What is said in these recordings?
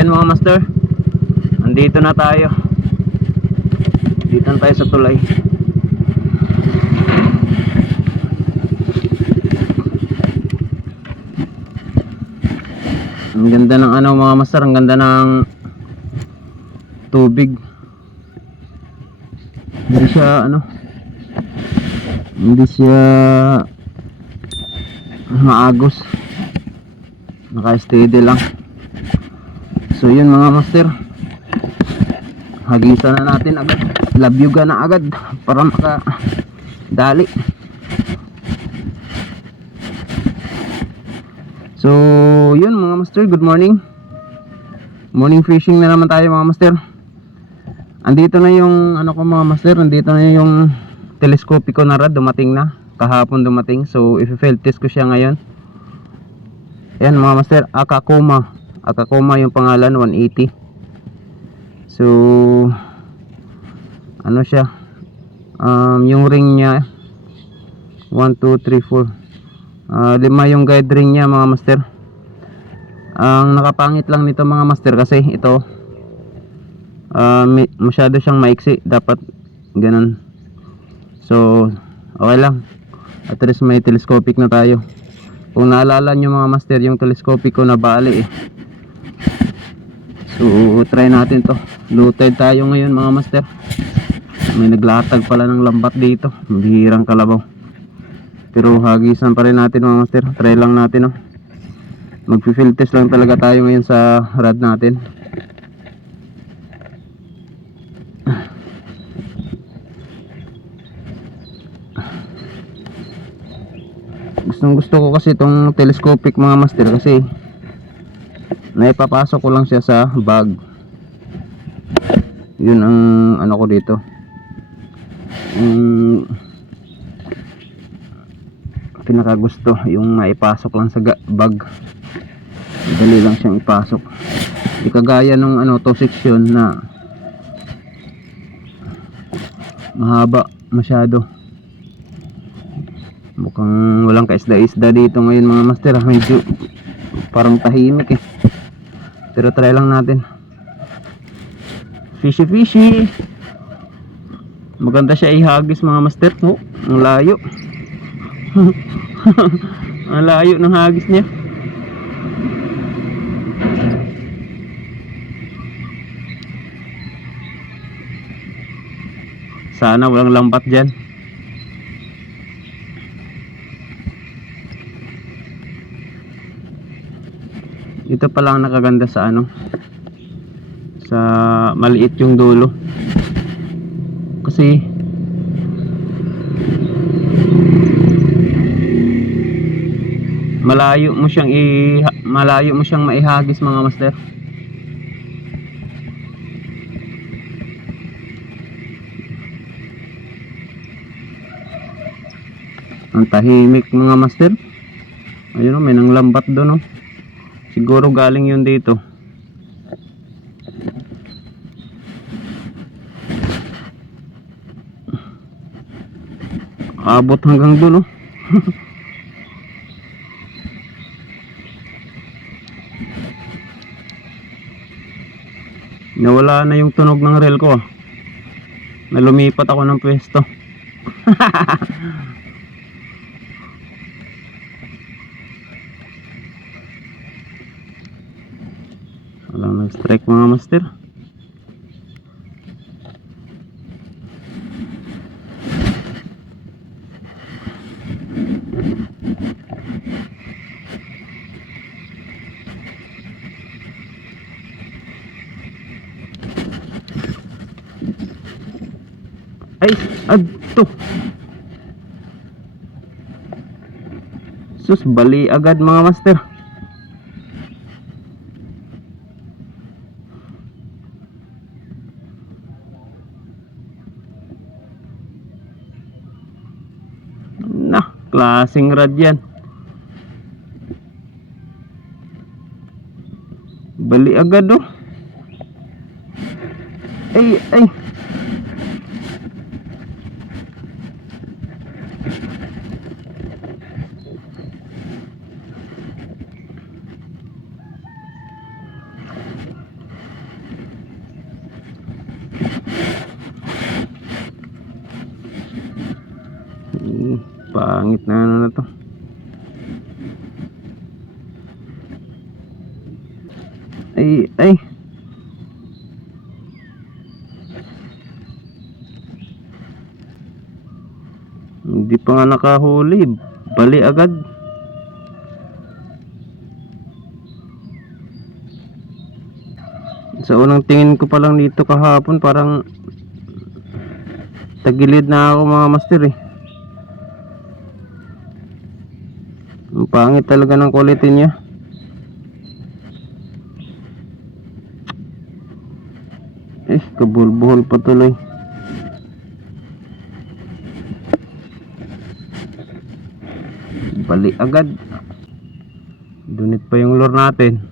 Ayan mga master, andito na tayo. Dito na tayo sa tulay. Ang ganda ng ano mga master, ang ganda ng tubig. Hindi siya hindi siya maagos, naka-steady lang. So yun mga master, hagisan na natin agad, labyugan na agad para makadali. So yun mga master, good morning. Morning fishing na naman tayo mga master. Andito na yung ko mga master, andito na yung telescopic ko na rad, dumating na. Kahapon dumating, so i-field test ko siya ngayon. Ayan mga master, Akakoma yung pangalan, 180. So ano siya, yung ring niya 1, 2, 3, 4, 5 yung guide ring niya mga master. Ang nakapangit lang nito mga master kasi ito masyado siyang maiksi, dapat ganun. So okay lang, at least may telescopic na tayo. Kung naalala nyo mga master, yung telescopic ko na bali So try natin to. Low tide tayo ngayon mga master. May naglatag pala ng lambat dito, bihirang kalabaw. Pero hagisan pa rin natin mga master. Try lang natin Magfi-field test lang talaga tayo ngayon sa rod natin. Gusto ko kasi itong telescopic mga master, kasi naipapasok ko lang siya sa bag. Yun ang ko dito, pinakagusto, yung maipasok lang sa bag. Dali lang siyang ipasok, di kagaya nung 2 section na mahaba masyado. Mukhang walang kaisda-isda dito ngayon mga master. Medyo parang tahimik pero try lang natin. Fishy, maganda siya ihagis mga master. Ang layo. Ang layo ng hagis niya. Sana walang lambat dyan. Ito pala ang nakaganda sa sa maliit yung dulo, kasi malayo mo siyang maihagis mga master. Ang tahimik mga master. Ayun may nang lambat doon siguro galing yun dito. Abot hanggang doon Nawala na yung tunog ng reel ko na lumipat ako ng pwesto. Walang nag-strike mga master. Ay, adto. Sus, bali agad mga master. Klaseng rad yan. Bali agad Ay. Pangit na ano na to. Ay. Hindi pa nga nakahuli. Bali agad. Sa unang tingin ko pa lang dito kahapon, parang tagilid na ako mga master eh. Ang pangit talaga ng quality niya. Kabulbuhol pa tuloy. Bali agad. Dunit pa yung lure natin.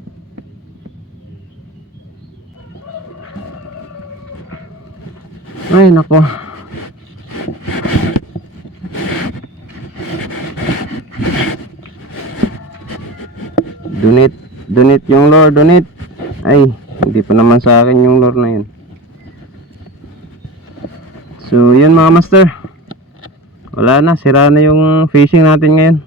Ay nako. Dunit yung lure, dunit. Ay, hindi pa naman sa akin yung lure na yun. So yun mga master, wala na, sira na yung fishing natin ngayon.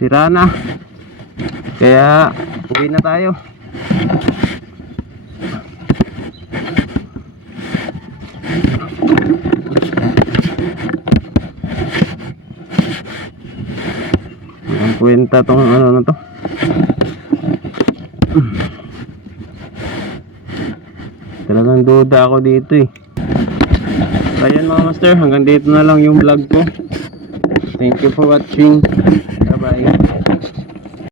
Sira na, kaya uwi na tayo. Ang kwenta tong ano na to. Talagang duda ako dito eh. So ayan mga master, hanggang dito na lang yung vlog ko. Thank you for watching. Bye bye.